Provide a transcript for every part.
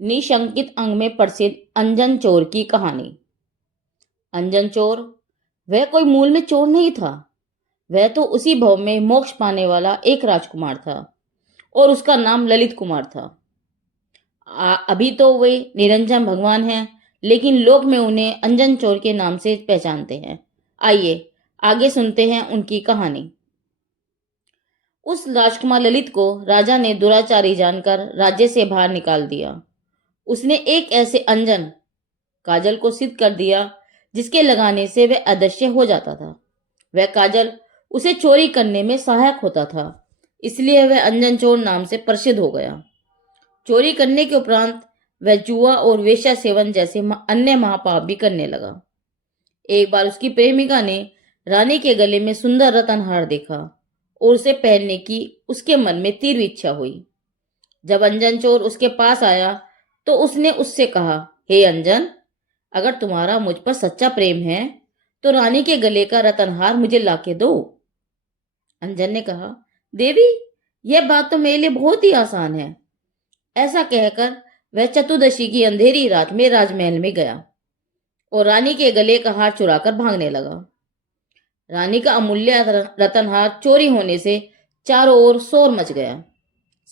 निशंकित अंग में प्रसिद्ध अंजन चोर की कहानी। अंजन चोर वह कोई मूल में चोर नहीं था। वह तो उसी भव में मोक्ष पाने वाला एक राजकुमार था और उसका नाम ललित कुमार था। अभी तो वे निरंजन भगवान हैं, लेकिन लोग में उन्हें अंजन चोर के नाम से पहचानते हैं। आइए आगे सुनते हैं उनकी कहानी। उस राजकुमार ललित को राजा ने दुराचारी जानकर राज्य से बाहर निकाल दिया। उसने एक ऐसे अंजन काजल को सिद्ध कर दिया जिसके लगाने से वह अदृश्य हो जाता था। वह काजल उसे चोरी करने में सहायक होता था, इसलिए वह अंजन चोर नाम से प्रसिद्ध हो गया। चोरी करने के उपरांत वह जुआ और वेश्या सेवन जैसे अन्य महापाप भी करने लगा। एक बार उसकी प्रेमिका ने रानी के गले में सुंदर रतनहार देखा और उसे पहनने की उसके मन में तीव्र इच्छा हुई। जब अंजन चोर उसके पास आया तो उसने उससे कहा, हे अंजन, अगर तुम्हारा मुझ पर सच्चा प्रेम है तो रानी के गले का रतनहार मुझे लाके दो। अंजन ने कहा, देवी, यह बात तो मेरे लिए बहुत ही आसान है। ऐसा कहकर वह चतुर्दशी की अंधेरी रात में राजमहल में गया और रानी के गले का हार चुराकर भागने लगा। रानी का अमूल्य रतनहार चोरी होने से चारों ओर शोर मच गया।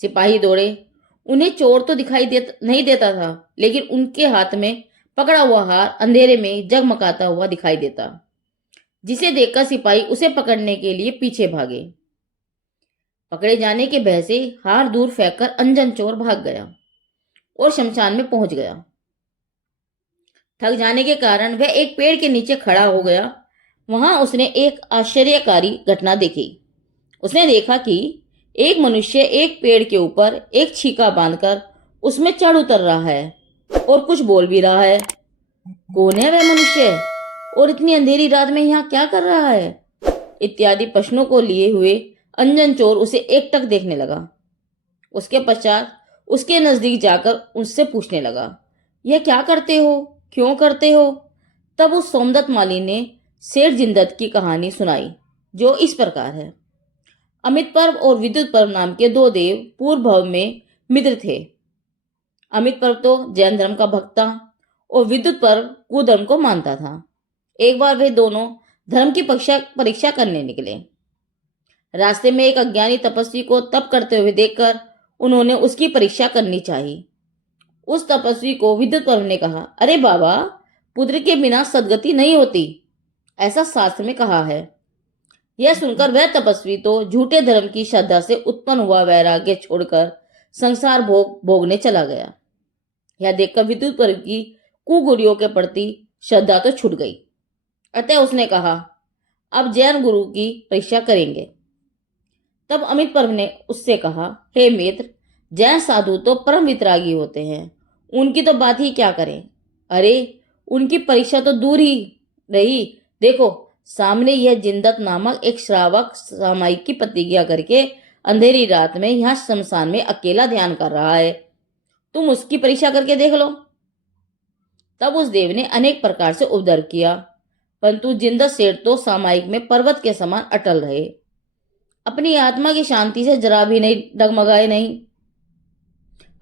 सिपाही दौड़े। उन्हें चोर तो नहीं देता था, लेकिन उनके हाथ में पकड़ा हुआ हार अंधेरे में जगमगाता हुआ दिखाई देता, जिसे देखकर सिपाही उसे पकड़ने के लिए पीछे भागे। पकड़े जाने के भय से हार दूर फेंककर अंजन चोर भाग गया और शमशान में पहुंच गया। थक जाने के कारण वह एक पेड़ के नीचे खड़ा हो गया। वहां उसने एक आश्चर्यकारी घटना देखी। उसने देखा कि एक मनुष्य एक पेड़ के ऊपर एक छीका बांधकर उसमें चढ़ उतर रहा है और कुछ बोल भी रहा है। कौन है वह मनुष्य और इतनी अंधेरी रात में यहाँ क्या कर रहा है? इत्यादि प्रश्नों को लिए हुए अंजन चोर उसे एकटक देखने लगा। उसके पश्चात उसके नजदीक जाकर उससे पूछने लगा, यह क्या करते हो, क्यों करते हो? तब उस सोमदत्त माली ने सेठ जिंदत की कहानी सुनाई, जो इस प्रकार है। अमित पर्व और विद्युत पर्व नाम के दो देव पूर्व भव में मित्र थे। अमित पर्व तो जैन धर्म का भक्त था और विद्युत पर्व कुधर्म को मानता था। एक बार वे दोनों धर्म की परीक्षा करने निकले। रास्ते में एक अज्ञानी तपस्वी को तप करते हुए देखकर उन्होंने उसकी परीक्षा करनी चाहिए। उस तपस्वी को विद्युत पर्व ने कहा, अरे बाबा, पुत्र के बिना सदगति नहीं होती, ऐसा शास्त्र में कहा है। यह सुनकर वह तपस्वी तो झूठे धर्म की श्रद्धा से उत्पन्न हुआ वैराग्य छोड़कर संसार भोगने चला गया। यह देखकर विद्युत पर्व की कुगुरियों के प्रति श्रद्धा तो छूट गई। अतः उसने कहा, अब जैन गुरु की परीक्षा करेंगे। तब अमित पर्व ने उससे कहा, हे मित्र, जैन साधु तो परम वितरागी होते हैं, उनकी तो बात ही क्या करें। अरे, उनकी परीक्षा तो दूर ही रही। देखो, सामने यह जिंदत नामक एक श्रावक सामायिक की प्रतिज्ञा करके अंधेरी रात में यहाँ शमशान में अकेला ध्यान कर रहा है। तुम उसकी परीक्षा करके देख लो। तब उस देव ने अनेक प्रकार से उपद्रव किया, परंतु जिंदत सेठ तो सामायिक में पर्वत के समान अटल रहे। अपनी आत्मा की शांति से जरा भी नहीं डगमगाए नहीं।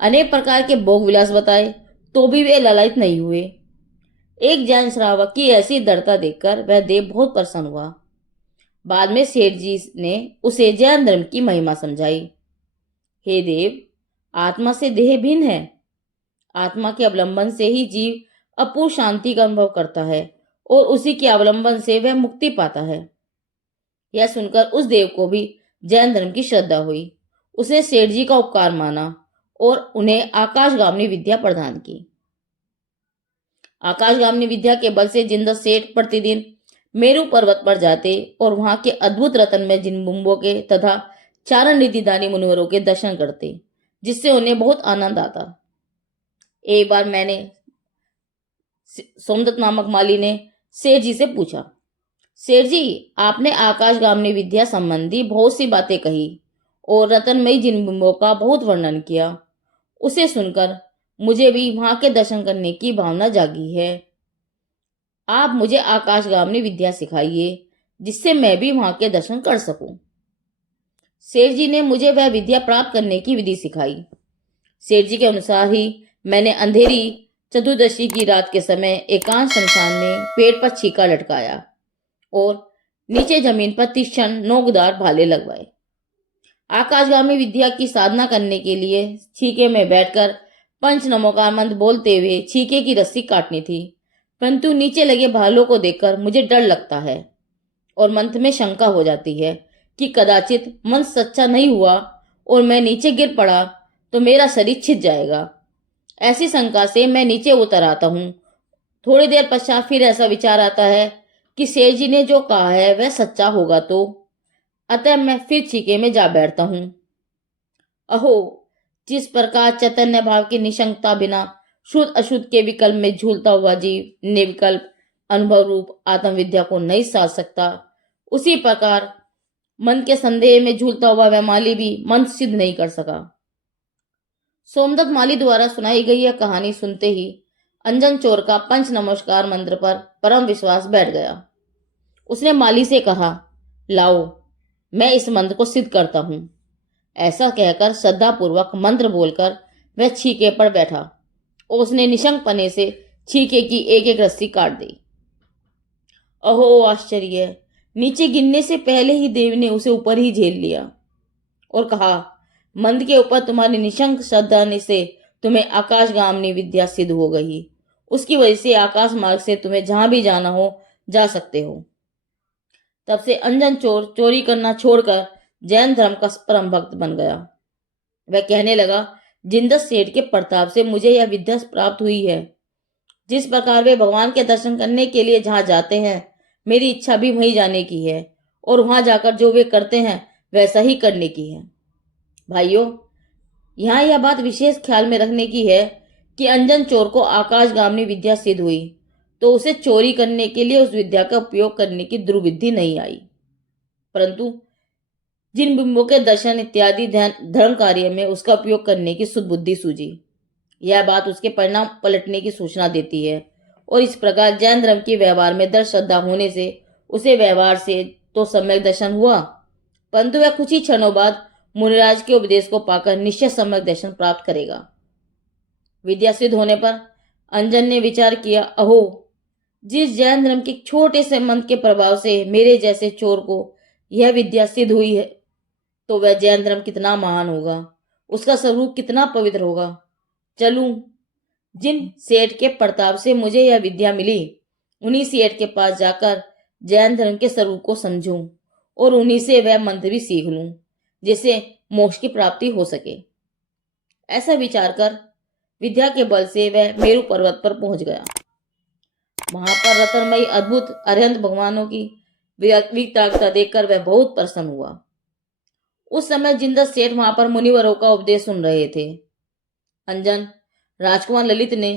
अनेक प्रकार के भोग विलास बताए तो भी वे ललायित नहीं हुए। एक जैन श्रावक की ऐसी दृढ़ता देखकर वह देव बहुत प्रसन्न हुआ। बाद में सेठ जी ने उसे जैन धर्म की महिमा समझाई। हे देव, आत्मा से देह भिन्न है। आत्मा के अवलंबन से ही जीव अपूर्व शांति का अनुभव करता है और उसी के अवलंबन से वह मुक्ति पाता है। यह सुनकर उस देव को भी जैन धर्म की श्रद्धा हुई। उसने सेठ जी का उपकार माना और उन्हें आकाशगामिनी विद्या प्रदान की। आकाशगामिनी विद्या के बल से जिंदत सेठ प्रतिदिन मेरू पर्वत पर जाते और वहां के अद्भुत रतन में जिनबुम्बों के तथा चारण निधिदानी मुनिवरों के दर्शन करते, जिससे उन्हें बहुत आनंद आता। एक बार मैंने सोमदत्त नामक माली ने सेठ जी से पूछा, सेठ जी, आपने आकाशगामिनी विद्या संबंधी बहुत सी बातें कही और रतनमयी जिनबुम्बों का बहुत वर्णन किया। उसे सुनकर मुझे भी वहां के दर्शन करने की भावना जागी है। आप मुझे आकाशगामिनी विद्या सिखाइए, जिससे मैं भी वहां के दर्शन कर सकूं। सेठ जी ने मुझे वह विद्या प्राप्त करने की विधि सिखाई। सेठ जी के अनुसार ही मैंने अंधेरी चतुर्दशी की रात के समय एकांत शमशान में पेड़ पर छीका लटकाया और नीचे जमीन पर तीक्ष्ण नोकदार भाले लगवाए। आकाशगामी विद्या की साधना करने के लिए छीके में बैठकर पंच नमोकार मंत्र बोलते हुए छीके की रस्सी काटनी थी, परंतु नीचे लगे भालों को देखकर मुझे डर लगता है और मंत्र में शंका हो जाती है कि कदाचित मंत्र सच्चा नहीं हुआ और मैं नीचे गिर पड़ा तो मेरा शरीर छिद जाएगा। ऐसी शंका से मैं नीचे उतर आता हूँ। थोड़ी देर पश्चात फिर ऐसा विचार आता है कि सेठ जी ने जो कहा है वह सच्चा होगा, तो अतः मैं फिर छीके में जा बैठता हूँ। अहो, जिस प्रकार चैतन्य भाव की निशंकता बिना शुद्ध अशुद्ध के विकल्प में झूलता हुआ जीव निर्विकल्प अनुभव रूप आत्मविद्या को नहीं साध सकता, उसी प्रकार मन के संदेह में झूलता हुआ वह माली भी मन सिद्ध नहीं कर सका। सोमदत्त माली द्वारा सुनाई गई यह कहानी सुनते ही अंजन चोर का पंच नमस्कार मंत्र पर परम विश्वास बैठ गया। उसने माली से कहा, लाओ, मैं इस मंत्र को सिद्ध करता हूं। ऐसा कहकर श्रद्धापूर्वक मंत्र बोलकर वह छीके पर बैठा और उसने निशंक पने से छीके की एक एक रस्सी काट दी। अहो आश्चर्य! नीचे गिरने से पहले ही देव ने उसे ऊपर ही झेल लिया और कहा, मंत्र के ऊपर तुम्हारी निशंक श्रद्धा से तुम्हें आकाशगामिनी विद्या सिद्ध हो गई। उसकी वजह से आकाश मार्ग से तुम्हें जहां भी जाना हो जा सकते हो। तब से अंजन चोर चोरी करना छोड़कर जैन धर्म का परम भक्त बन गया। वह कहने लगा, जिंदस सेठ के प्रताप से मुझे यह विद्या प्राप्त हुई है। जिस प्रकार वे भगवान के दर्शन करने के लिए जहां जाते हैं, मेरी इच्छा भी वहीं जाने की है और वहां जाकर जो वे करते हैं वैसा ही करने की है। भाइयों, यहाँ यह बात विशेष ख्याल में रखने की है कि अंजन चोर को आकाशगामिनी विद्या सिद्ध हुई तो उसे चोरी करने के लिए उस विद्या का उपयोग करने की दुर्बुद्धि नहीं आई, परंतु जिन बिंबों के दर्शन इत्यादि धर्म कार्य में उसका उपयोग करने की सुबुद्धि सूझी। यह बात उसके परिणाम पलटने की सूचना देती है और इस प्रकार जैन धर्म के व्यवहार में दृढ़ श्रद्धा होने से उसे व्यवहार से तो सम्यक दर्शन हुआ, परंतु वह कुछ ही क्षणों बाद मुनिराज के उपदेश को पाकर निश्चय सम्यक दर्शन प्राप्त करेगा। विद्या सिद्ध होने पर अंजन ने विचार किया, अहो, जिस जैन धर्म के छोटे से मंत्र के प्रभाव से मेरे जैसे चोर को यह विद्या सिद्ध हुई है, तो वह जैन धर्म कितना महान होगा, उसका स्वरूप कितना पवित्र होगा। चलूं, जिन सेठ के प्रताप से मुझे यह विद्या मिली, उन्हीं सेठ के पास जाकर जैन धर्म के स्वरूप को समझूं और उन्हीं से वह मंत्र भी सीख लूं, जिससे मोक्ष की प्राप्ति हो सके। ऐसा विचार कर विद्या के बल से वह मेरु पर्वत पर पहुंच गया। वहां पर रत्नमयी अद्भुत अरिहंत भगवानों की विविधता देखकर वह बहुत प्रसन्न हुआ। उस समय जिंदस सेठ वहां पर मुनिवरों का उपदेश सुन रहे थे। अंजन राजकुमार ललित ने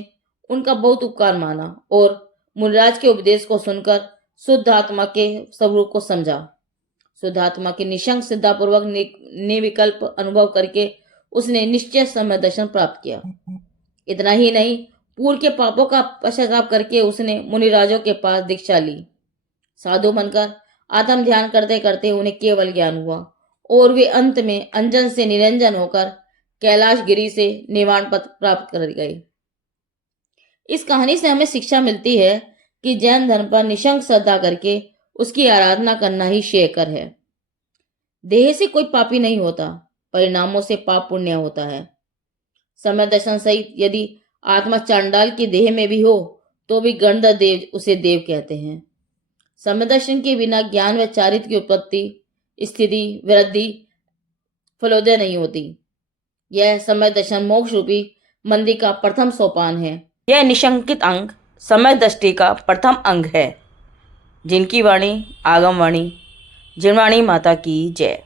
उनका बहुत उपकार माना और मुनिराज के उपदेश को सुनकर शुद्ध आत्मा के स्वरूप को समझा। शुद्ध आत्मा के निशंक श्रद्धापूर्वक निर्विकल्प अनुभव करके उसने निश्चय समय दर्शन प्राप्त किया। इतना ही नहीं, पूर्व के पापों का पश्चाताप करके उसने मुनिराजों के पास दीक्षा ली। साधु बनकर आत्म ध्यान करते करते उन्हें केवल ज्ञान हुआ और वे अंत में अंजन से निरंजन होकर कैलाश गिरी से निवाण पद प्राप्त कर गए। इस कहानी से हमें शिक्षा मिलती है कि जैन धर्म पर निशंक श्रद्धा करके उसकी आराधना करना ही श्रेयकर है। देह से कोई पापी नहीं होता, परिणामों से पाप पुण्य होता है। समय दर्शन सहित यदि आत्मा चांडाल की देह में भी हो तो भी गणधर देव उसे देव कहते हैं। समय दर्शन के बिना ज्ञान व चारित्र की उत्पत्ति, स्थिति, वृद्धि, फलोदय नहीं होती। यह समय दर्शन मोक्ष रूपी मंदिर का प्रथम सोपान है। यह निशंकित अंग समय दृष्टि का प्रथम अंग है। जिनकी वाणी आगम वाणी, जिनवाणी माता की जय।